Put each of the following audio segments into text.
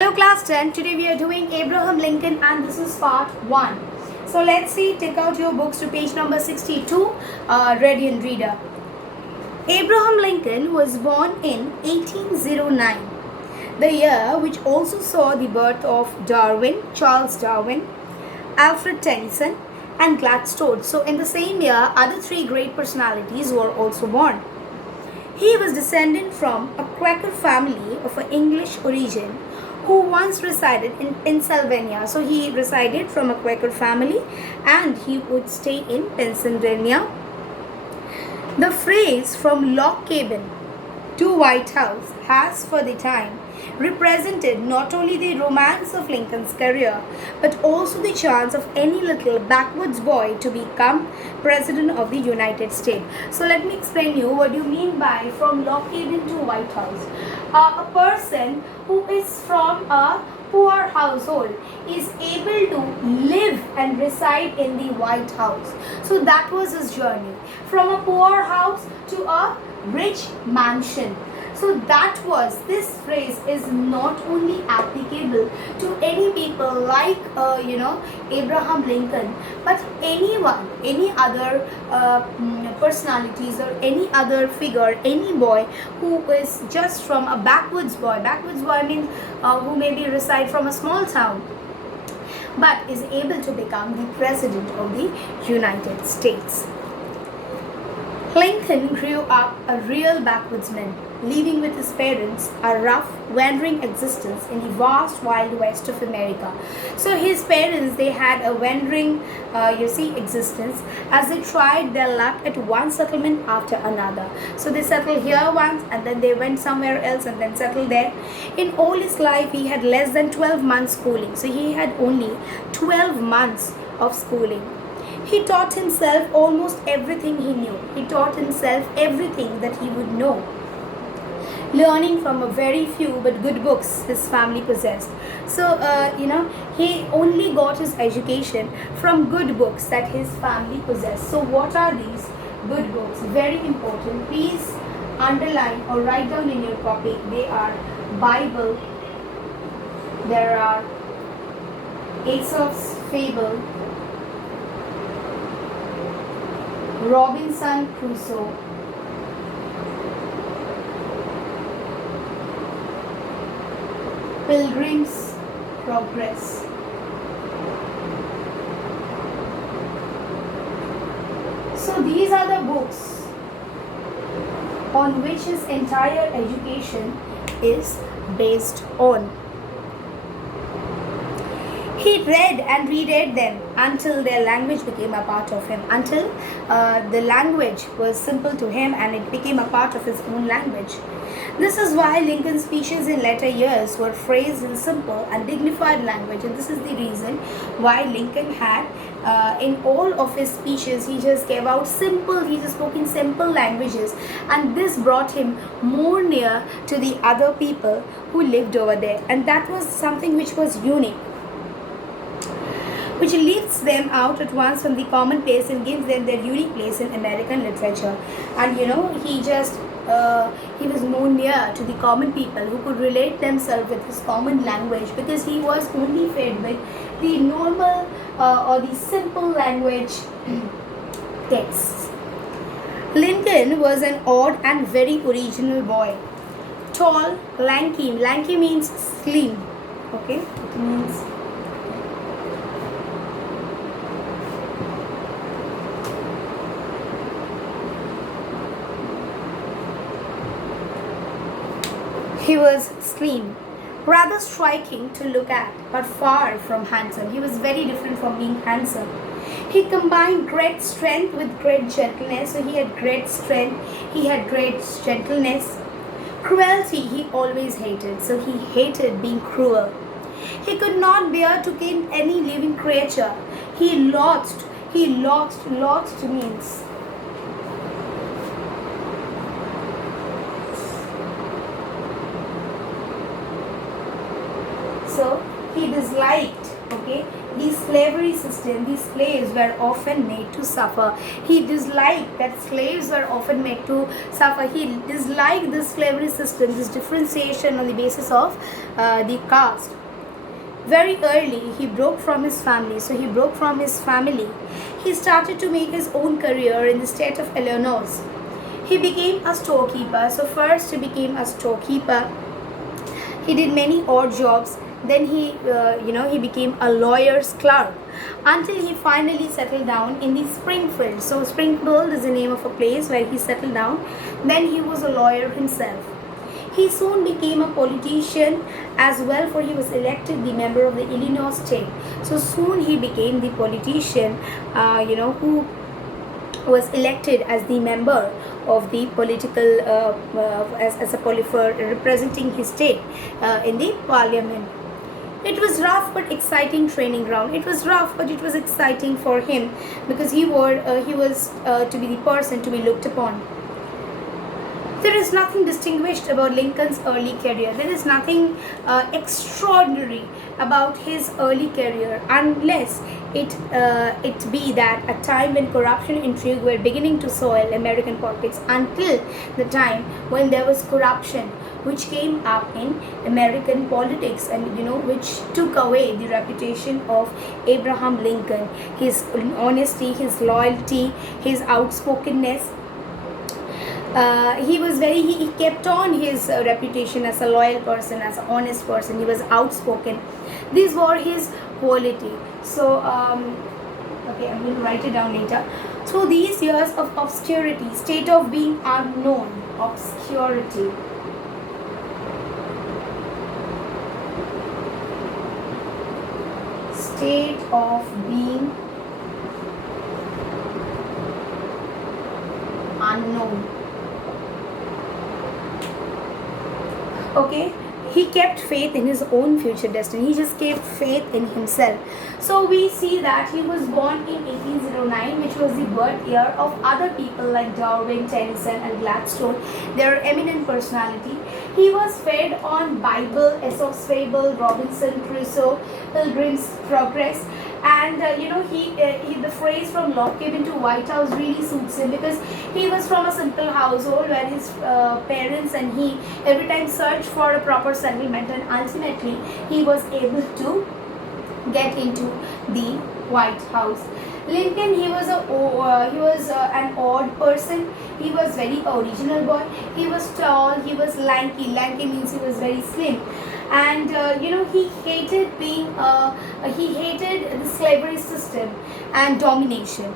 Hello class 10, today we are doing Abraham Lincoln and this is part 1. So let's see, take out your books to page number 62, Radiant Reader. Abraham Lincoln was born in 1809, the year which also saw the birth of Darwin, Charles Darwin, Alfred Tennyson and Gladstone. So in the same year, other three great personalities were also born. He was descended from a Quaker family of an English origin who once resided in Pennsylvania. So he resided from a Quaker family and he would stay in Pennsylvania. The phrase from log cabin to White House has for the time represented not only the romance of Lincoln's career but also the chance of any little backwoods boy to become President of the United States. So let me explain you what you mean by from log cabin to White House. A person who is from a poor household is able to live and reside in the White House. So that was his journey from a poor house to a rich mansion. So that was, this phrase is not only applicable to any people like Abraham Lincoln, but anyone, any other personalities or any other figure, any boy who is just from a backwoods boy. Backwoods boy means who maybe reside from a small town but is able to become the president of the United States. Lincoln grew up a real backwoodsman, living with his parents a rough, wandering existence in the vast wild west of America. So his parents, they had a wandering, existence as they tried their luck at one settlement after another. So they settled here once and then they went somewhere else and then settled there. In all his life, he had less than 12 months schooling. So he had only 12 months of schooling. He taught himself almost everything he knew. He taught himself everything that he would know, learning from a very few but good books his family possessed. So, he only got his education from good books that his family possessed. So, what are these good books? Very important. Please underline or write down in your copy. They are Bible, there are Aesop's Fable, Robinson Crusoe, Pilgrim's Progress. So these are the books on which his entire education is based on. He read and reread them until their language became a part of him, until the language was simple to him and it became a part of his own language. This is why Lincoln's speeches in later years were phrased in simple and dignified language, and this is the reason why Lincoln had, in all of his speeches, he just gave out simple, he just spoke in simple languages, and this brought him more near to the other people who lived over there, and that was something which was unique, which lifts them out at once from the commonplace and gives them their unique place in American literature. And he was more near to the common people who could relate themselves with his common language, because he was only fed with the normal or the simple language texts. Lincoln was an odd and very original boy. Tall, lanky. Lanky means slim. Okay, it means he was slim, rather striking to look at, but far from handsome. He was very different from being handsome. He combined great strength with great gentleness. So he had great strength, he had great gentleness. Cruelty he always hated. So he hated being cruel. He could not bear to kill any living creature. He lost means so he disliked Okay, the slavery system, the slaves were often made to suffer. He disliked that slaves were often made to suffer. He disliked this slavery system, this differentiation on the basis of the caste. Very early, he broke from his family. So he broke from his family. He started to make his own career in the state of Illinois. He became a storekeeper. So first he became a storekeeper. He did many odd jobs. Then he became a lawyer's clerk until he finally settled down in the Springfield. So Springfield is the name of a place where he settled down. Then he was a lawyer himself. He soon became a politician as well, for he was elected the member of the Illinois state. So soon he became the politician, who was elected as the member of the political, as a for representing his state in the parliament. It was rough but exciting training ground. It was rough but it was exciting for him because he was to be the person to be looked upon. There is nothing distinguished about Lincoln's early career. There is nothing extraordinary about his early career, unless it be that a time when corruption and intrigue were beginning to soil American politics, until the time when there was corruption which came up in American politics, and which took away the reputation of Abraham Lincoln, his honesty, his loyalty, his outspokenness. He kept on his reputation as a loyal person, as an honest person. He was outspoken. These were his quality. So okay, I'm going to write it down later. So these years of obscurity, state of being unknown, obscurity, state of being unknown. Okay, he kept faith in his own future destiny. He just kept faith in himself. So we see that he was born in 1809, which was the birth year of other people like Darwin, Tennyson and Gladstone. They are eminent personality. He was fed on Bible, Aesop's Fable, Robinson Crusoe, Pilgrim's Progress. And the phrase from log cabin to White House really suits him, because he was from a simple household where his parents and he every time searched for a proper settlement, and ultimately he was able to get into the White House. Lincoln, he was an odd person. He was very original boy. He was tall. He was lanky. Lanky means he was very slim. And he hated he hated the slavery system and domination.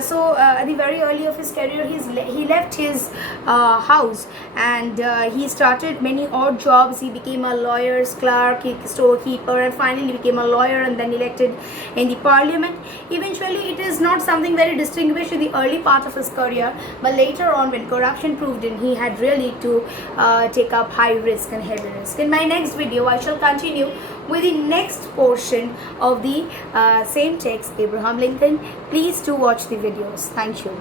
So at the very early of his career, he left his house, and he started many odd jobs. He became a lawyer's clerk, storekeeper, and finally became a lawyer, and then elected in the parliament. Eventually, it is not something very distinguished in the early part of his career, but later on, when corruption proved in, he had really to take up high risk and heavy risk. In my next video, I shall continue with the next portion of the same text, Abraham Lincoln. Please do watch the videos. Thank you.